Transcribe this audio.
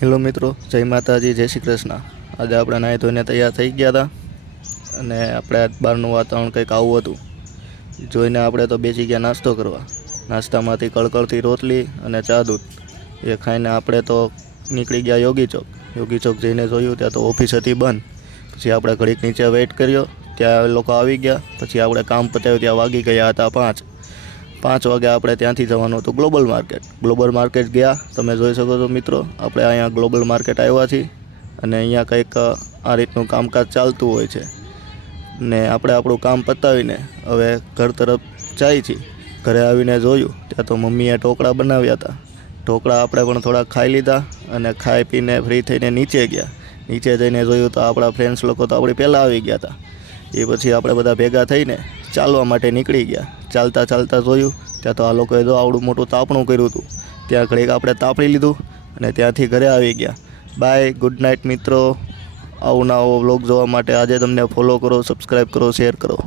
Hello મિત્રો, જય માતાજી, જય શ્રી કૃષ્ણ। આજે આપણે નાહી ધોઈને તૈયાર થઈ ગયા હતા અને આપણે બહારનું વાતાવરણ કંઈક આવું હતું જોઈને આપણે તો બેસી ગયા નાસ્તો કરવા। નાસ્તામાંથી કળકળતી રોટલી અને ચા દૂધ એ ખાઈને આપણે તો નીકળી ગયા યોગી ચોક જઈને જોયું ત્યાં તો ઓફિસ હતી બંધ। પછી આપણે ઘડીક નીચે વેઇટ કર્યો, ત્યાં લોકો આવી ગયા। પછી આપણે કામ પતાવ્યું, ત્યાં વાગી ગયા હતા 5 વાગે। આપણે ત્યાંથી જવાનું હતું ગ્લોબલ માર્કેટ ગયા। તમે જોઈ શકો છો મિત્રો, આપણે અહીંયા ગ્લોબલ માર્કેટ આવ્યા છીએ અને અહીંયા કંઈક આ રીતનું કામકાજ ચાલતું હોય છે ને આપણે આપણું કામ પતાવીને હવે ઘર તરફ જાય છીએ। ઘરે આવીને જોયું ત્યાં તો મમ્મીએ ઢોકળા બનાવ્યા હતા। ઢોકળા આપણે પણ થોડા ખાઈ લીધા અને ખાઈ પીને ફ્રી થઈને નીચે ગયા। નીચે જઈને જોયું તો આપણા ફ્રેન્ડ્સ લોકો તો આપણી પહેલાં આવી ગયા હતા। એ પછી આપણે બધા ભેગા થઈને ચાલવા માટે નીકળી ગયા। ચાલતા જોયું ત્યાં તો આ લોકોએ જો આવડું મોટું તાપણું કર્યું હતું। ત્યાં ઘડીક આપણે તાપડી લીધું અને ત્યાંથી ઘરે આવી ગયા। બાય, ગુડ નાઇટ મિત્રો। આવો વ્લોગ જોવા માટે આજે તમને ફોલો કરો, સબસ્ક્રાઈબ કરો, શેર કરો।